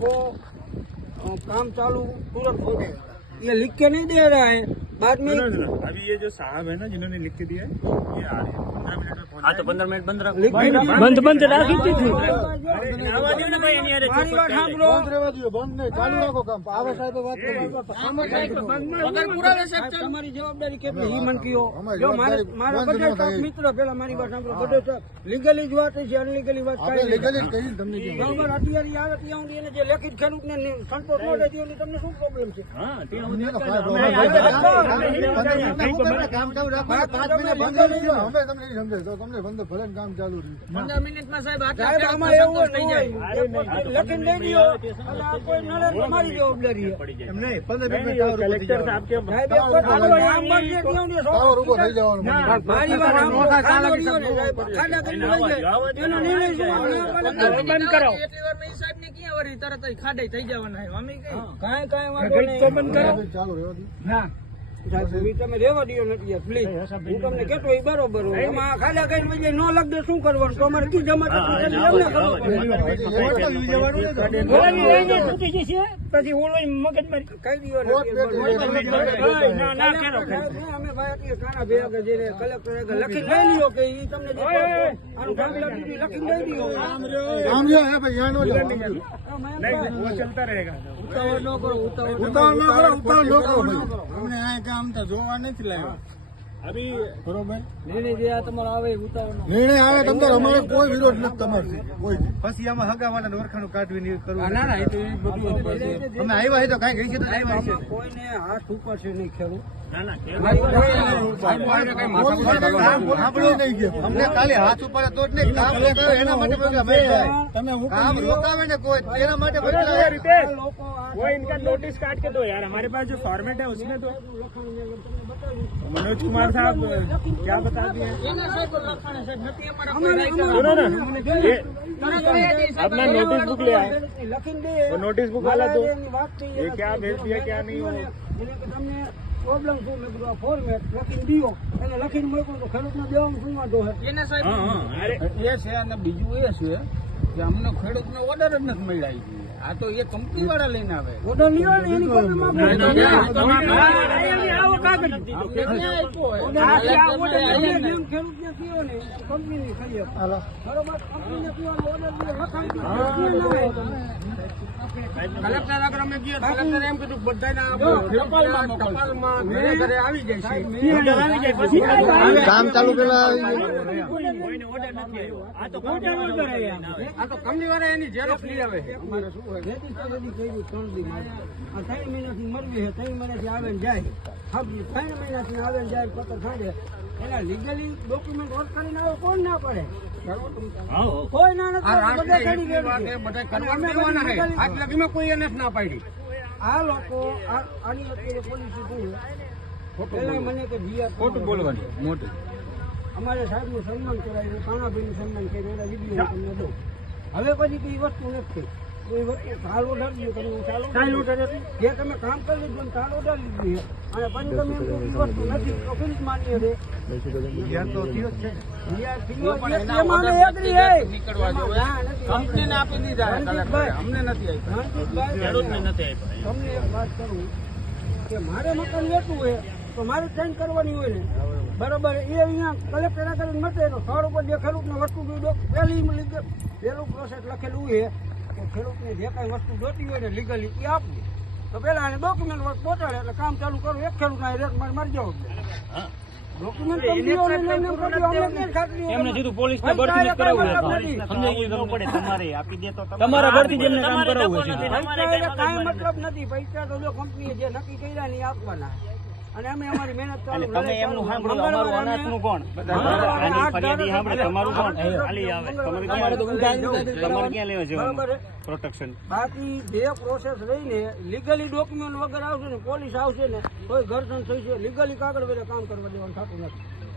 काम चालू तुरंत हो गया। ये लिख के नहीं दे रहा है। बाद में अभी ये जो साहब है ना जिन्होंने लिख के दिया है ये आ रहे हैं। पंद्रह मिनट में हाँ, तो पंद्रह मिनट बंद रख। बंद बंद रखी तो थी લીગલી જ વાત છે અનલીગલી વાત અત્યારે ખેડૂત ને સંતોષ ન તમને શું પ્રોબ્લેમ છે? પંદર મિનિટમાં સાહેબ ન કલેક્ટર સાહેબ કે ને ખાડો ને? બંધ ને તરત થઈ જવાના છે. અમે કઈ કાંઈ વાંધો નહીં. ચાલુ રહેવા દો. તમે રેવા દો નથી તમને કેતો એ બરોબર એમાં ખાલી કઈ બીજે ન લગ શું કરવાનું? તો અમારે જમા પછી ઓલો લખી લઈ લ્યો કે તમને ઉતાવળ ન કરો ઉતાવળ ન કરો ઉતાવળ અમને આ કામ તો જોવા નથી લાવ્યા. બરોબર? નિર્ણય આવે તમ અમારે કોઈ વિરોધ નથી તમારથી. કોઈ પછી આમાં હગા વાળા ઓળખાણું કાઢવી નહીં કરવું ના ના એ તો બધું અમે આવ્યા છે કઈ કાંઈ કઈ કીધું આવ્યા છે આમાં કોઈને હાથ ઉપર છે નહીં ખેડૂત. ना ना સાંભળ્યું નહીં કે અમને ખાલી હાથ ઉપર તો જ નહીં કામ રોકાવે એના માટે બધા મરી જાય તમે હું કામ રોકાવે ને કોઈ એના માટે सुनो, બધા सुनो, रितेश લોકો આ वो इनका नोटिस काट के दो यार हमारे पास जो फॉर्मेट है उसमें तो मनोज कुमार साहब क्या बता दिए એના સાહેબ લખાણે સાહેબ નથી અમારા કોઈ રાઈટર. सुनो ना ये अपना नोटिस बुक ले आए લખીને દે वो नोटिस बुक वाला दो એની વાત થઈ ये क्या भेज दिया क्या नहीं वो એને કે તમને પ્રોબ્લેમ શું? મેં કીધું આ ફોર્મેટ લખીને દીયો. એને લખીને મૂક્યું તો ખેડૂતને દેવાનું શું વાંધો છે? એને સાહેબ એ છે અને બીજું એ છે કે અમને ખેડૂતને ઓર્ડર જ નથી મળ્યા આ તો એ કંપની વાળા લઈને આવે. ઓર્ડર નહીં આવે એની કંપની બરોબર? કંપનીને પીવાનો ઓર્ડર લખાવી કલેક્ટર આગળ અમે ગયા કલેક્ટરે એમ કીધું બધાના ટપાલમાં ઘરે ઘરે આવી જાય છે order આવી જાય પછી કામ ચાલુ પેલા કોઈને order નથી આવ્યો આ તો આ કંપની વાળા એની ઝેરોક્ષ લઈ આવે અમારે શું હોય રેતી કર્યું ત્રણ દી આ ત્રણ મહિનાથી મરવી છે ત્રણ મહિનાથી આવે ને જાય ત્રણ મહિનાથી આવે ને જાય પત્ર થાય એના લીગલી ડોક્યુમેન્ટ વર્ક કરીને આવે કોણ ના પડે કોઈ ના આજ લગીમાં કોઈ એને ના પાડી. આ લોકો આની અત્યારે પોલિસી પેલા મને કે જીઆર ખોટું બોલવાનું મોટું. અમારે સાહેબનું સન્માન કરાવ્યું કાનાભાઈનું સન્માન કર્યું એના વીડિયો તમને દઉં. હવે પછી કઈ વસ્તુ નથી. ઓર્ડર દીધું જે તમે કામ કરી લીધું ને ચાલ ઓર્ડર લીધું અને પછી તમે વસ્તુ નથી તો કેવી માન્ય છે. કંપનીને આપી દીધા અમને નથી આપ્યા રણજીતભાઈ, ખેડૂતને નથી આપ્યા તમને એક વાત કરું કે મારે મકાન લેતું હોય તો મારે ચેન્જ કરવાની હોય ને. બરોબર એ અહીંયા કલેક્ટર આગળ મટે તો સ્થળ ઉપર જે ખેડૂતને વસ્તુ જોઈ પહેલી પહેલું પ્રોસેસ લખેલું છે કે ખેડૂતને જે કાંઈ વસ્તુ જોતી હોય ને લીગલી એ આપવી તો પેલા એને ડોક્યુમેન્ટ વર્ક પહોંચાડે એટલે કામ ચાલુ કરું એક ખેડૂતના રેટ મારે મરી જાવ તમારે આપી દે તો તમારા ઘરથી જેમને કામ કરાવવું છે. પૈસા મતલબ નથી. પૈસા તો જો કંપનીએ જે નક્કી કર્યા ને એ આપવાના. અને અમે અમારી મહેનત ચાલુ તમે એમનું સાંભળો અમારું અનાથનું કોણ? આની ફરિયાદી સાંભળે તમારું કોણ? ખાલી આવે. તમારે ક્યાં તમારે ક્યાં લેવા જવાનું? પ્રોટેક્શન બાકી જે પ્રોસેસ રહીને લીગલી ડોક્યુમેન્ટ વગર આવશે ને પોલીસ આવશે ને કોઈ ઘર્ષણ થઈ છે લીગલી કાગળ વગેરે કામ કરવા દેવાનું થતું નથી.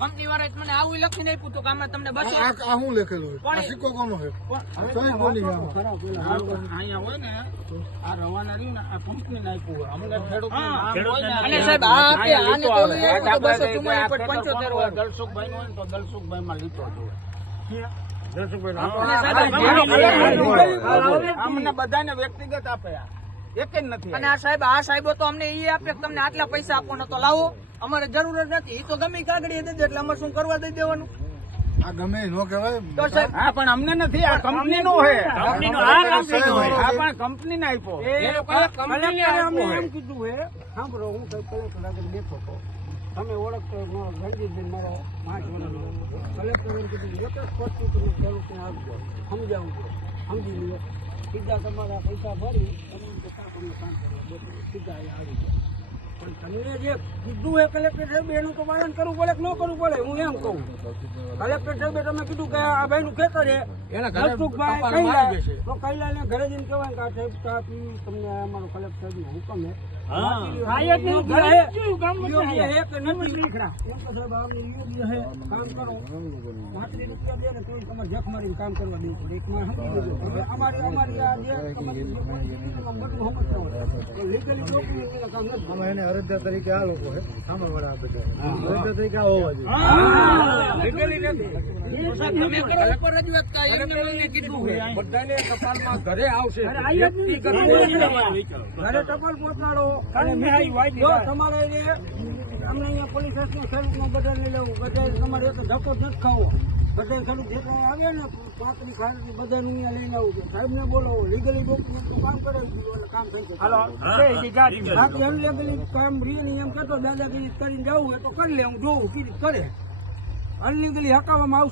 કંપની વાળા આપ્યું. આપ્યો મને આવું લખીને આપ્યું તો કે આમાં તમને બસો આ હું લખેલું છે આ સિક્કો કોનો છે અહીંયા હોય ને આ રવાના રહ્યું ને આ કંપની નાખ્યું હોય અમને ખેડૂત અને સાહેબ આ આપે આને તો દલસુખભાઈ નો તો દલસુખભાઈ માં લીધો જોઈએ અમને બધાને વ્યક્તિગત આપે આ. એક જ નથી અને આ સાહેબ આ સાહેબો તો અમને એ આપે તમને આટલા પૈસા આપો તો લાવો. અમારે જરૂર જ નથી. એ તો ગમે કાગડી દેજો એટલે અમારે શું કરવા દઈ દેવાનું? આ ગમે નો કહેવાય. તો સાહેબ હા પણ અમને નથી. આ કંપની નું આ. આ પણ કંપની ના આપ્યો. એ એમ કીધું હે. સાંભળો હું તો કલેક્ટર આગળ બેઠો હતો. તમે ઓળખતો રણજીતભાઈ મારો પાંચ વર્ષનો કલેક્ટર એમ કીધું એક જ વસ્તુ તમે ખેડૂતને આપજો સમજાવવું સમજી લો સીધા તમારા પૈસા ભરી તો કામ કરવા સીધા આવી જાય પણ તમને જે કીધું એ કલેક્ટર સાહેબ એનું તો પાલન કરવું પડે કે ન કરવું પડે? હું એમ કહું. કલેક્ટર સાહેબે તમે કીધું કે આ ભાઈનું ખેતર છે. હસમુખભાઈ કપાળ કૈલા મારી તો કૈલાને ઘરે જઈને કહેવાય કે આ સાહેબ તમને અમારો કલેક્ટર સાહેબનો હુકમ છે. અરજદાર તરીકે આ લોકો છે. સામેવાળા આ બધા. અરજદાર તરીકે હોવા જોઈએ. બધાને કપાળમાં ઘરે આવશે. આ ઘરે ટપાલ પહોંચાડો. તમારે અમને અહીંયા પોલીસ સ્ટેશન ખેડૂતમાં બધાને લેવું બધા તમારે એક ધક્કો જ નથી ખાવો. બધા ખેડૂત જેટલા આવે ને પાંત્રી ખાંડથી બધાનું અહીંયા લઈને આવું છે. સાહેબને બોલાવો. લીગલી ડોક્યુમેન્ટનું કામ કરાવી દીધું એટલે કામ થઈ જશે. બાકી અનલીગલી કામ રીની એમ કહેતો દાદાગીરી કરીને જવું એ તો કરી લે હું જોઉં કીધી કરે. અનલીગલી હકાવવામાં આવશે.